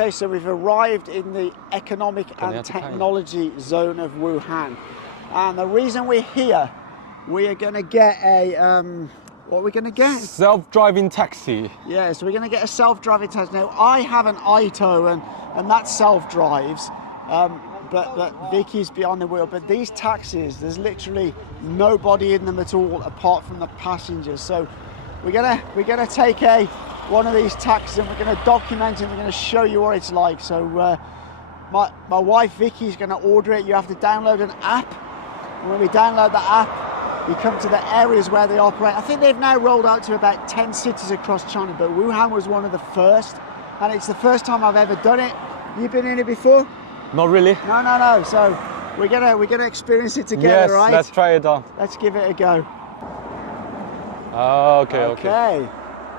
Okay, so we've arrived in the economic and technology zone of Wuhan. And the reason we're here, we are going to get a, what are we going to get? Self-driving taxi. Yeah, so we're going to get a self-driving taxi. Now, I have an Ito and that self-drives, but Vicky's behind the wheel. But these taxis, there's literally nobody in them at all apart from the passengers. So we're gonna take one of these taxis and we're going to document it and we're going to show you what it's like. So my wife Vicky's going to order it. You have to download an app. And when we download the app, we come to the areas where they operate. I think they've now rolled out to about 10 cities across China, but Wuhan was one of the first. And it's the first time I've ever done it. You've been in it before? Not really. No. So we're gonna experience it together, yes, right? Let's try it on. Let's give it a go. Okay.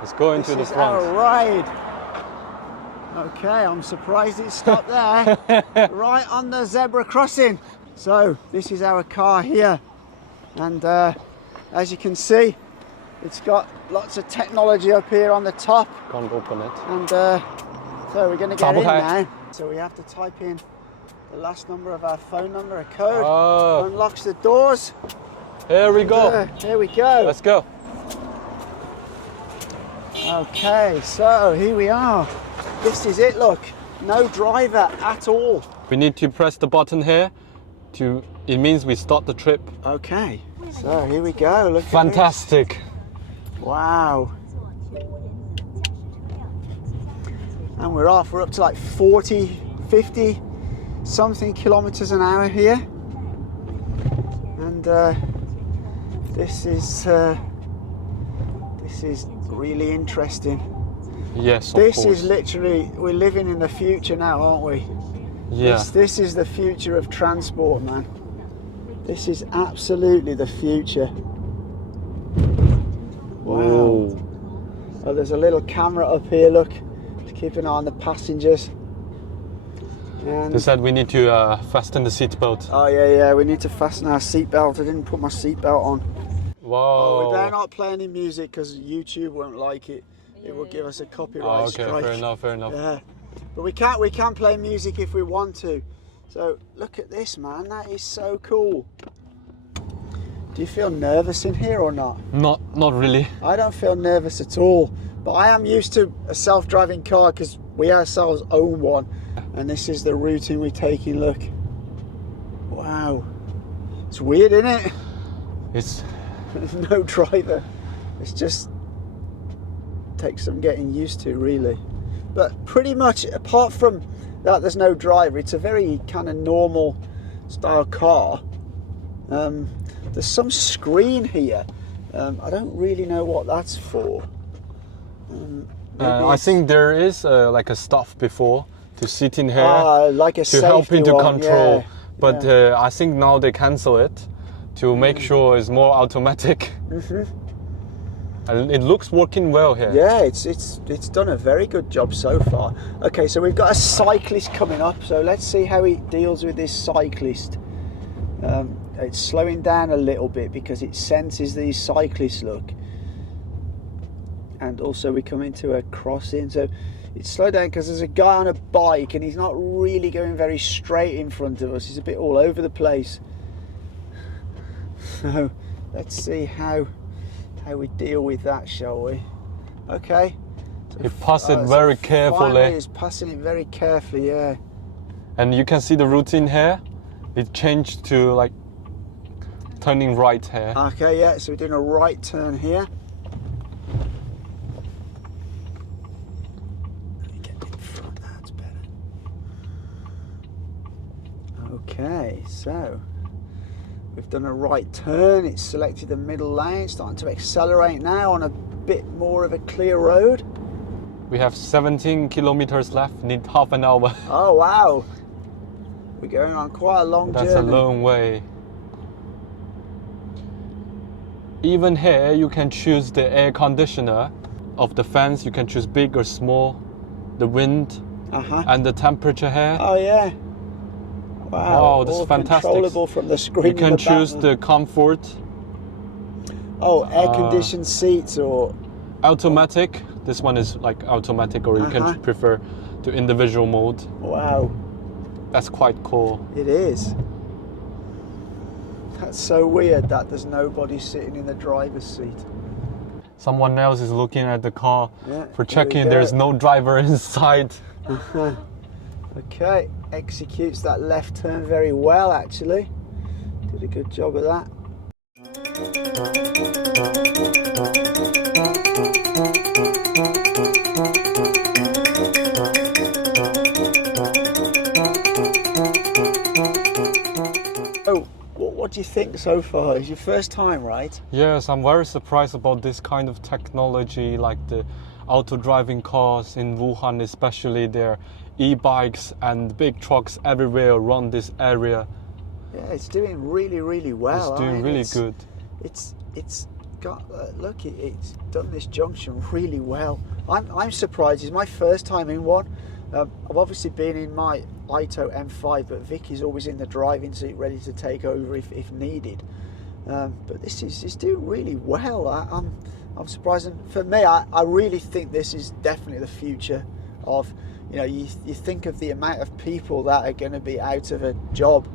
Let's go into the front. Our ride. Okay, I'm surprised it stopped there, right on the zebra crossing. So this is our car here, and as you can see, it's got lots of technology up here on the top. Can't open it. And so we're going to get in now. So we have to type in the last number of our phone number, a code. Unlocks the doors. Here we go. Here we go. Let's go. Okay, so here we are. This is it, look. No driver at all. We need to press the button here. It means we start the trip. Okay, so here we go. Look. Fantastic. At this. Wow. And we're off. We're up to like 40, 50 something kilometers an hour here. And this is really interesting. Yes, of This course. is literally, we're living in the future now, aren't we? Yeah. This is the future of transport, man. This is absolutely the future. Wow. Whoa. Oh, there's a little camera up here, look, to keep an eye on the passengers. And They said we need to fasten the seatbelt. oh yeah, we need to fasten our seatbelt. I didn't put my seatbelt on. Wow. Oh, we better not play any music because YouTube won't like it. It will give us a copyright strike. Fair enough. Yeah, but we can play music if we want to. So look at this, man. That is so cool. Do you feel nervous in here or not? Not really. I don't feel nervous at all. But I am used to a self-driving car because we ourselves own one. And this is the routing we're taking. Look. Wow. It's weird, isn't it? It's. There's no driver. It's just takes some getting used to, really. But pretty much, apart from that, there's no driver. It's a very kind of normal style car. There's some screen here. I don't really know what that's for. I think there is like a stuff before to sit in here like a to help into one. control. Yeah. But I think now they cancel it to make sure it's more automatic. And it looks working well here. Yeah, it's done a very good job so far. Okay, so we've got a cyclist coming up. So let's see how he deals with this cyclist. It's slowing down a little bit because it senses these cyclists, look. And also we come into a crossing, so it's slowed down because there's a guy on a bike and he's not really going very straight in front of us. He's a bit all over the place. So let's see how we deal with that, shall we? Okay. So He passes it very carefully. He's passing it very carefully, yeah. And you can see the routine here. It changed to like turning right here. Okay, yeah, so we're doing a right turn here. Let me get in front, that's better. Okay, so we've done a right turn, it's selected the middle lane, starting to accelerate now on a bit more of a clear road. We have 17 kilometers left, need half an hour. Oh wow, we're going on quite a long journey. That's a long way. Even here you can choose the air conditioner of the fans, you can choose big or small, the wind and the temperature here. Oh yeah. Wow, this all is fantastic. Controllable from the screen. You can choose the comfort. Oh, air-conditioned seats or automatic. This one is like automatic, or you can prefer to individual mode. Wow. That's quite cool. It is. That's so weird that there's nobody sitting in the driver's seat. Someone else is looking at the car for checking there's no driver inside. Okay, executes that left turn very well actually. Did a good job of that. Oh, what do you think so far? It's your first time, right? Yes, I'm very surprised about this kind of technology, like the auto-driving cars in Wuhan, especially their e-bikes and big trucks everywhere around this area. Yeah, it's doing really, really well. It's doing really good. It's got look, it's done this junction really well. I'm surprised. It's my first time in one. I've obviously been in my Ito M5, but Vicky's always in the driving seat, ready to take over if needed. But this is doing really well. I'm surprised, and for me, I really think this is definitely the future of. You think of the amount of people that are going to be out of a job,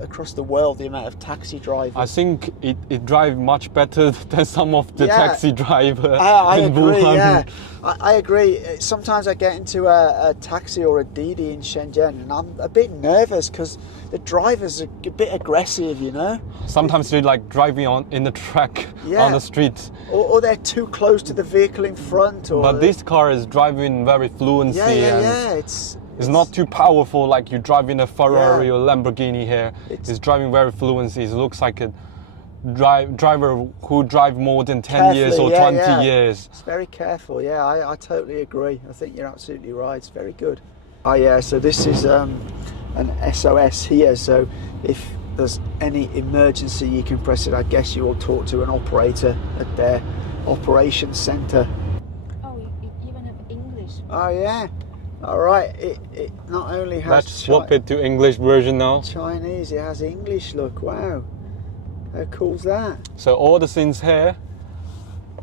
across the world, the amount of taxi drivers. I think it drives much better than some of the taxi drivers I in agree, Wuhan. Yeah, I agree. Sometimes I get into a taxi or a Didi in Shenzhen and I'm a bit nervous because the drivers are a bit aggressive, Sometimes they're like driving in the track on the street. Or they're too close to the vehicle in front. But this car is driving very fluency. It's not too powerful like you drive in a Ferrari or Lamborghini here. It's driving very fluency. It looks like a driver who drive more than 10 years or 20 years. It's very careful, I totally agree. I think you're absolutely right. It's very good. Oh yeah, so this is an SOS here. So if there's any emergency, you can press it. I guess you will talk to an operator at their operations centre. Oh, you even have English. Oh yeah. All right, it not only has... Let's swap it to English version now. Chinese, it has English, look, wow. How cool's that? So all the scenes here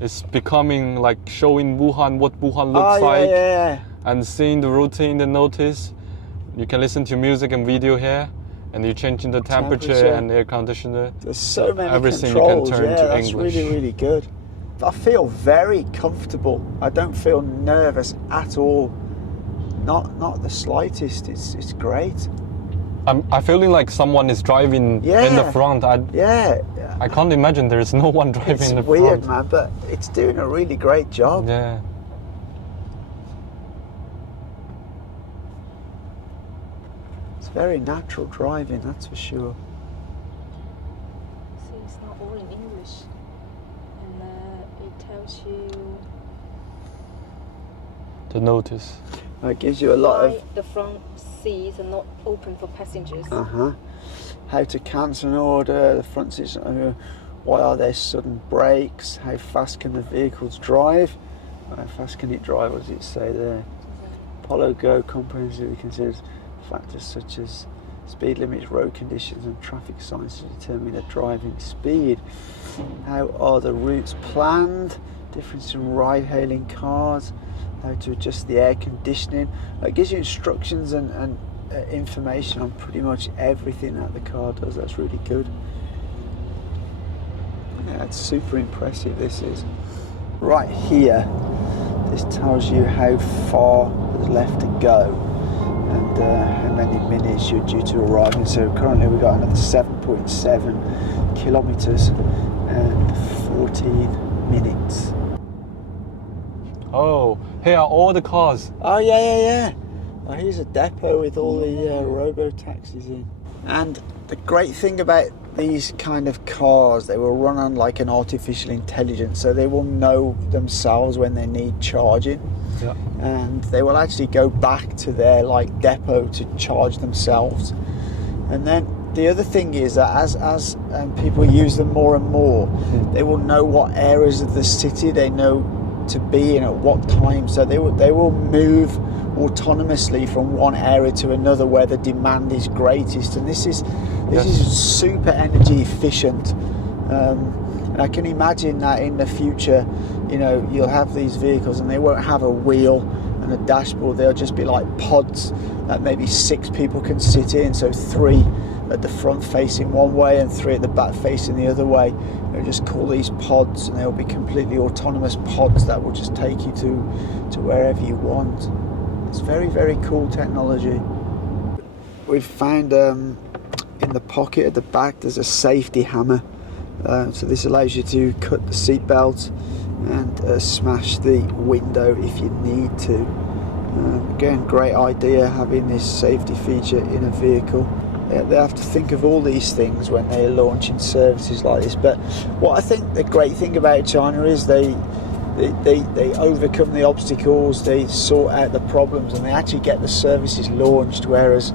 is becoming like showing Wuhan, what Wuhan looks like. And seeing the routine, the notice. You can listen to music and video here. And you're changing the temperature and air conditioner. There's so many Everything controls. you can turn to that's English. Really, really good. I feel very comfortable. I don't feel nervous at all. Not the slightest. It's great. I'm feeling like someone is driving in the front. I can't imagine there is no one driving in the front. It's weird, man, but it's doing a really great job. Yeah. It's very natural driving, that's for sure. See, it's not all in English, and it tells you The notice. It gives you a lot of... the front seats are not open for passengers. How to cancel an order, the front seats, why are there sudden brakes, how fast can the vehicles drive, how fast can it drive, what does it say there? Apollo Go comprehensively considers factors such as speed limits, road conditions and traffic signs to determine the driving speed. How are the routes planned, difference in ride-hailing cars, how to adjust the air conditioning. It gives you instructions and information on pretty much everything that the car does. That's really good. Yeah, it's super impressive, this is. Right here, this tells you how far there's left to go and how many minutes you're due to arrive. And so currently we've got another 7.7 kilometers and 14 minutes. Oh, here are all the cars. Oh yeah. Oh, here's a depot with all the RoboTaxis in. And the great thing about these kind of cars, they will run on like an artificial intelligence, so they will know themselves when they need charging. Yeah. And they will actually go back to their like depot to charge themselves. And then the other thing is that as people use them more and more, they will know what areas of the city they know to be in at what time, so they will move autonomously from one area to another where the demand is greatest. And this is super energy efficient, and I can imagine that in the future, you'll have these vehicles and they won't have a wheel and a dashboard. They'll just be like pods that maybe 6 people can sit in, so 3 at the front facing one way and 3 at the back facing the other way. They'll just call these pods, and they'll be completely autonomous pods that will just take you to wherever you want. It's very, very cool technology. We've found in the pocket at the back there's a safety hammer, so this allows you to cut the seat belt and smash the window if you need to. Again, great idea having this safety feature in a vehicle. They have to think of all these things when they're launching services like this. But what I think the great thing about China is they overcome the obstacles, they sort out the problems, and they actually get the services launched, whereas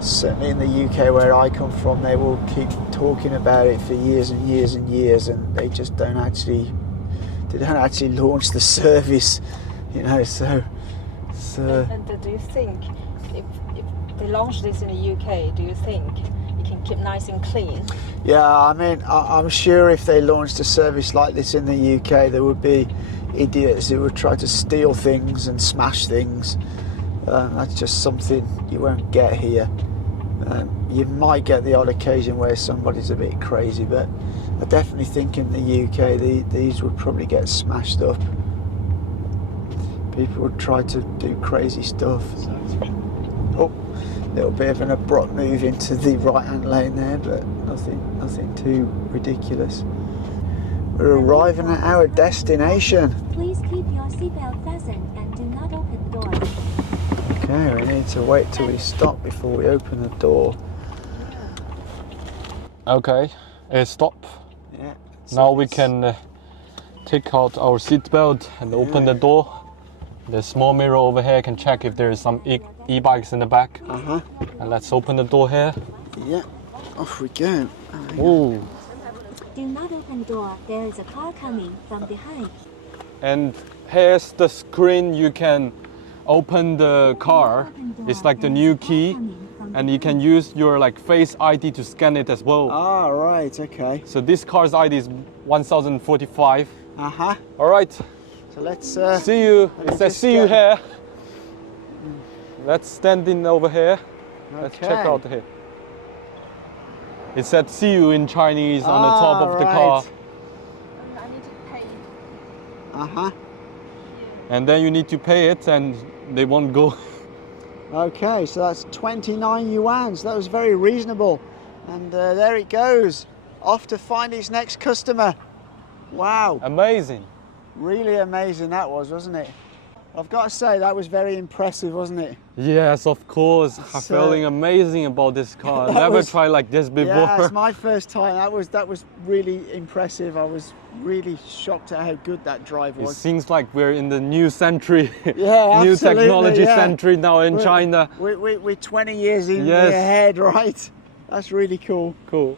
certainly in the UK where I come from, they will keep talking about it for years and years and years, and they just don't actually launch the service, you know. So And do you think if they launch this in the UK, do you think it can keep nice and clean? yeah, I mean, I'm sure if they launched a service like this in the UK, there would be idiots who would try to steal things and smash things. That's just something you won't get here. You might get the odd occasion where somebody's a bit crazy, but I definitely think in the UK these would probably get smashed up. People would try to do crazy stuff. Oh, a little bit of an abrupt move into the right-hand lane there, but nothing too ridiculous. We're arriving at our destination. Please keep your seatbelt fastened and do not open the door. Okay, we need to wait till we stop before we open the door. Okay, stop. Yeah. Now we can take out our seatbelt and open the door. The small mirror over here can check if there is some e-bikes in the back. And let's open the door here. Yeah, off we go. Ooh. Do not open the door. There is a car coming from behind. And here's the screen. You can open the car. It's like the new key, and you can use your like Face ID to scan it as well. Ah, right, okay. So this car's ID is 1045. Uh-huh. All right. So let's See you. It says see you here. Let's stand in over here. Let's check out here. It said see you in Chinese on the top of the car. I need to pay. Uh-huh. And then you need to pay it and they won't go. Okay, so that's 29 yuan. So that was very reasonable. And there it goes. Off to find its next customer. Wow. Amazing. Really amazing that was, wasn't it? I've got to say, that was very impressive, wasn't it? Yes, of course. I'm So- feeling amazing about this car. That Never was- tried like this before. Yeah, it's my first time. That was really impressive. I was really shocked at how good that drive It was. seems like we're in the new century. Yeah, New absolutely, technology yeah. century now in China. We're 20 years in Yes. ahead, right? That's really cool. Cool.